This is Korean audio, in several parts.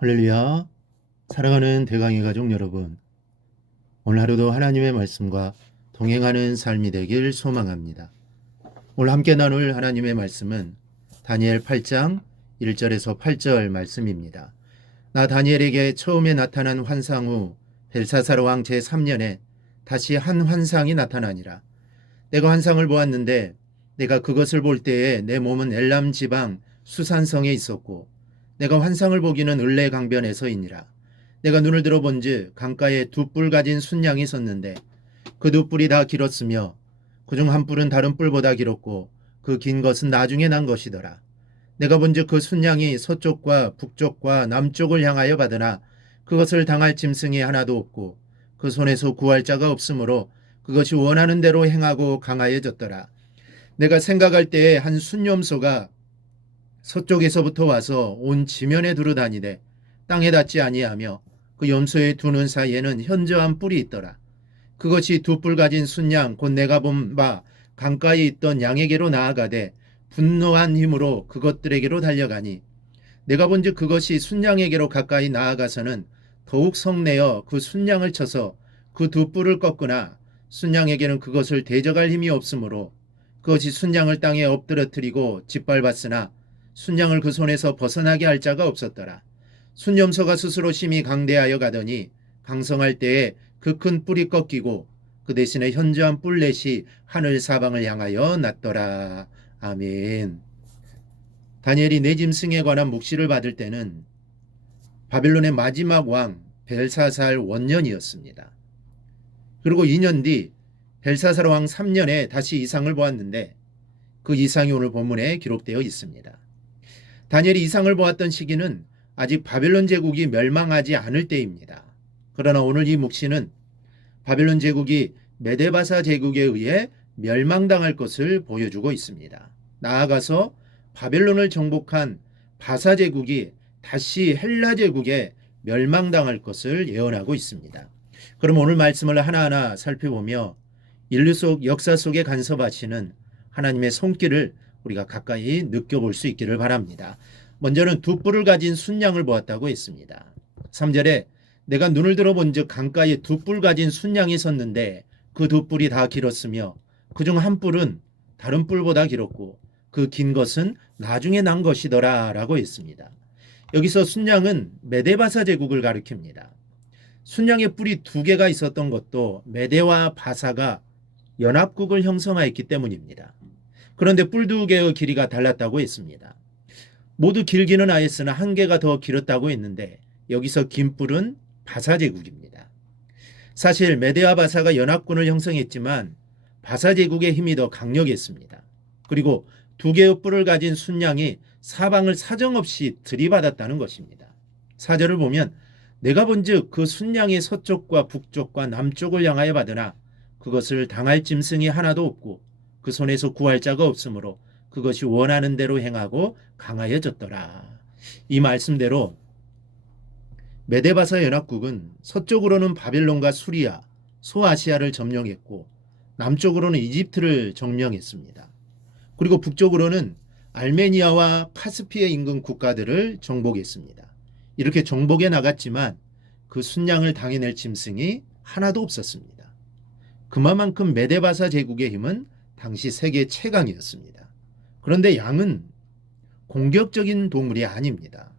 할렐루야. 사랑하는 대강의 가족 여러분, 오늘 하루도 하나님의 말씀과 동행하는 삶이 되길 소망합니다. 오늘 함께 나눌 하나님의 말씀은 다니엘 8장 1절에서 8절 말씀입니다. 나 다니엘에게 처음에 나타난 환상 후 벨사사르 왕 제3년에 다시 한 환상이 나타나니라. 내가 환상을 보았는데 내가 그것을 볼 때에 내 몸은 엘람 지방 수산성에 있었고 내가 환상을 보기는 을레 강변에서이니라. 내가 눈을 들어본즉 강가에 두 뿔 가진 순양이 섰는데 그 두 뿔이 다 길었으며 그중 한 뿔은 다른 뿔보다 길었고 그 긴 것은 나중에 난 것이더라. 내가 본즉 그 순양이 서쪽과 북쪽과 남쪽을 향하여 받으나 그것을 당할 짐승이 하나도 없고 그 손에서 구할 자가 없으므로 그것이 원하는 대로 행하고 강하여졌더라. 내가 생각할 때에 한 순념소가 서쪽에서부터 와서 온 지면에 두루 다니되 땅에 닿지 아니하며 그 염소의 두 눈 사이에는 현저한 뿔이 있더라. 그것이 두 뿔 가진 순양 곧 내가 본 바 강가에 있던 양에게로 나아가되 분노한 힘으로 그것들에게로 달려가니 내가 본즉 그것이 순양에게로 가까이 나아가서는 더욱 성내어 그 순양을 쳐서 그 두 뿔을 꺾으나 순양에게는 그것을 대적할 힘이 없으므로 그것이 순양을 땅에 엎드러뜨리고 짓밟았으나 순양을 그 손에서 벗어나게 할 자가 없었더라. 순염소가 스스로 심히 강대하여 가더니 강성할 때에 그 큰 뿔이 꺾이고 그 대신에 현저한 뿔렛이 하늘 사방을 향하여 났더라. 아멘. 다니엘이 네 짐승에 관한 묵시를 받을 때는 바빌론의 마지막 왕 벨사살 원년이었습니다. 그리고 2년 뒤 벨사살 왕 3년에 다시 이상을 보았는데 그 이상이 오늘 본문에 기록되어 있습니다. 다니엘이 이상을 보았던 시기는 아직 바벨론 제국이 멸망하지 않을 때입니다. 그러나 오늘 이 묵시는 바벨론 제국이 메데바사 제국에 의해 멸망당할 것을 보여주고 있습니다. 나아가서 바벨론을 정복한 바사 제국이 다시 헬라 제국에 멸망당할 것을 예언하고 있습니다. 그럼 오늘 말씀을 하나하나 살펴보며 인류 속 역사 속에 간섭하시는 하나님의 손길을 우리가 가까이 느껴볼 수 있기를 바랍니다. 먼저는 두 뿔을 가진 순양을 보았다고 했습니다. 3절에 내가 눈을 들어본즉 강가에 두 뿔 가진 순양이 섰는데 그 두 뿔이 다 길었으며 그중 한 뿔은 다른 뿔보다 길었고 그 긴 것은 나중에 난 것이더라 라고 했습니다. 여기서 순양은 메데바사 제국을 가리킵니다. 순양의 뿔이 두 개가 있었던 것도 메데와 바사가 연합국을 형성하였기 때문입니다. 그런데 뿔 두 개의 길이가 달랐다고 했습니다. 모두 길기는 하였으나 한 개가 더 길었다고 했는데 여기서 긴 뿔은 바사 제국입니다. 사실 메데와 바사가 연합군을 형성했지만 바사 제국의 힘이 더 강력했습니다. 그리고 두 개의 뿔을 가진 순양이 사방을 사정없이 들이받았다는 것입니다. 4절을 보면 내가 본즉 그 순양이 서쪽과 북쪽과 남쪽을 향하여 받으나 그것을 당할 짐승이 하나도 없고 그 손에서 구할 자가 없으므로 그것이 원하는 대로 행하고 강하여졌더라. 이 말씀대로 메데바사 연합국은 서쪽으로는 바벨론과 수리아, 소아시아를 점령했고 남쪽으로는 이집트를 점령했습니다. 그리고 북쪽으로는 알메니아와 카스피해 인근 국가들을 정복했습니다. 이렇게 정복해 나갔지만 그 순양을 당해낼 짐승이 하나도 없었습니다. 그만큼 메데바사 제국의 힘은 당시 세계 최강이었습니다. 그런데 양은 공격적인 동물이 아닙니다.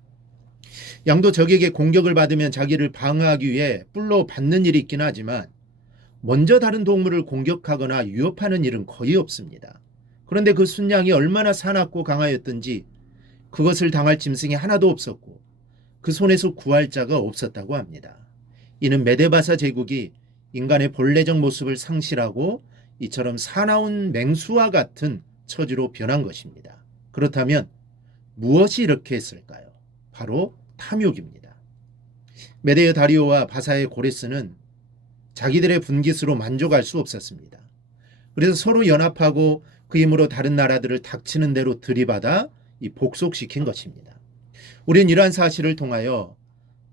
양도 적에게 공격을 받으면 자기를 방어하기 위해 뿔로 받는 일이 있긴 하지만 먼저 다른 동물을 공격하거나 위협하는 일은 거의 없습니다. 그런데 그 순양이 얼마나 사납고 강하였던지 그것을 당할 짐승이 하나도 없었고 그 손에서 구할 자가 없었다고 합니다. 이는 메데바사 제국이 인간의 본래적 모습을 상실하고 이처럼 사나운 맹수와 같은 처지로 변한 것입니다. 그렇다면 무엇이 이렇게 했을까요? 바로 탐욕입니다. 메데의 다리오와 바사의 고레스는 자기들의 분깃으로 만족할 수 없었습니다. 그래서 서로 연합하고 그 힘으로 다른 나라들을 닥치는 대로 들이받아 복속시킨 것입니다. 우린 이러한 사실을 통하여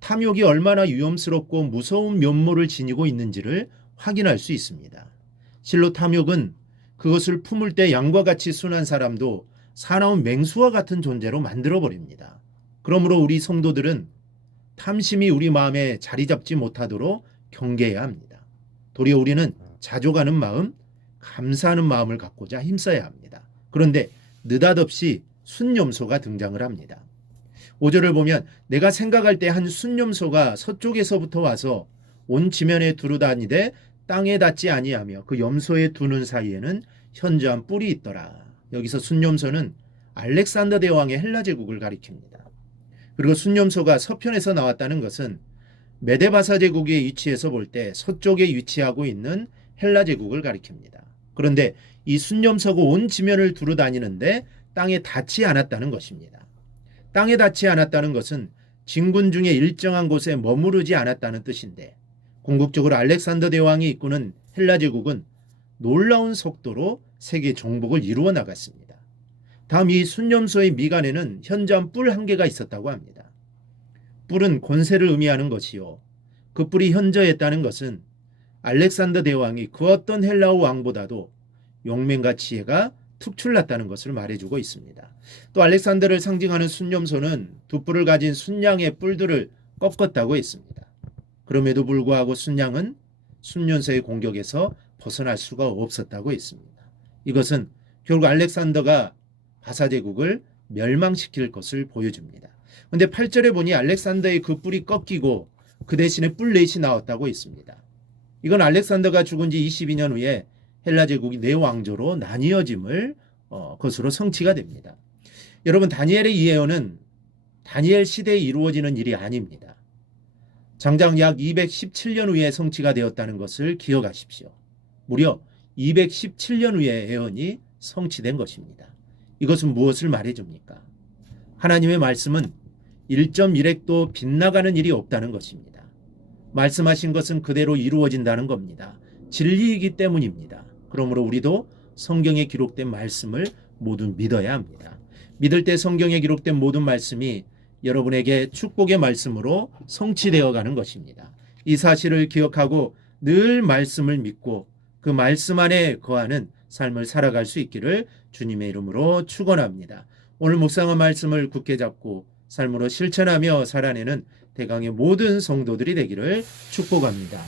탐욕이 얼마나 위험스럽고 무서운 면모를 지니고 있는지를 확인할 수 있습니다. 실로 탐욕은 그것을 품을 때 양과 같이 순한 사람도 사나운 맹수와 같은 존재로 만들어버립니다. 그러므로 우리 성도들은 탐심이 우리 마음에 자리 잡지 못하도록 경계해야 합니다. 도리어 우리는 자족하는 마음, 감사하는 마음을 갖고자 힘써야 합니다. 그런데 느닷없이 순념소가 등장을 합니다. 5절을 보면 내가 생각할 때 한 순념소가 서쪽에서부터 와서 온 지면에 두루다니되 땅에 닿지 아니하며 그 염소의 두 눈 사이에는 현저한 뿔이 있더라. 여기서 순념소는 알렉산더 대왕의 헬라 제국을 가리킵니다. 그리고 순념소가 서편에서 나왔다는 것은 메데바사 제국의 위치에서 볼 때 서쪽에 위치하고 있는 헬라 제국을 가리킵니다. 그런데 이 순념소가 온 지면을 두루다니는데 땅에 닿지 않았다는 것입니다. 땅에 닿지 않았다는 것은 진군 중에 일정한 곳에 머무르지 않았다는 뜻인데 궁극적으로 알렉산더 대왕이 이끄는 헬라 제국은 놀라운 속도로 세계 정복을 이루어 나갔습니다. 다음 이 순념소의 미간에는 현저한 뿔 한 개가 있었다고 합니다. 뿔은 권세를 의미하는 것이요. 그 뿔이 현저했다는 것은 알렉산더 대왕이 그 어떤 헬라어 왕보다도 용맹과 지혜가 특출났다는 것을 말해주고 있습니다. 또 알렉산더를 상징하는 순념소는 두 뿔을 가진 순양의 뿔들을 꺾었다고 했습니다. 그럼에도 불구하고 순양은 순념소의 공격에서 벗어날 수가 없었다고 했습니다. 이것은 결국 알렉산더가 바사제국을 멸망시킬 것을 보여줍니다. 그런데 8절에 보니 알렉산더의 그 뿔이 꺾이고 그 대신에 뿔 넷이 나왔다고 했습니다. 이건 알렉산더가 죽은 지 22년 후에 헬라 제국이 네 왕조로 나뉘어짐을 것으로 성취가 됩니다. 여러분 다니엘의 이 예언은 다니엘 시대에 이루어지는 일이 아닙니다. 장장 약 217년 후에 성취가 되었다는 것을 기억하십시오. 무려 217년 후에 예언이 성취된 것입니다. 이것은 무엇을 말해줍니까? 하나님의 말씀은 1.1핵도 빗나가는 일이 없다는 것입니다. 말씀하신 것은 그대로 이루어진다는 겁니다. 진리이기 때문입니다. 그러므로 우리도 성경에 기록된 말씀을 모두 믿어야 합니다. 믿을 때 성경에 기록된 모든 말씀이 여러분에게 축복의 말씀으로 성취되어 가는 것입니다. 이 사실을 기억하고 늘 말씀을 믿고 그 말씀 안에 거하는 삶을 살아갈 수 있기를 주님의 이름으로 축원합니다. 오늘 묵상한 말씀을 굳게 잡고 삶으로 실천하며 살아내는 대강의 모든 성도들이 되기를 축복합니다.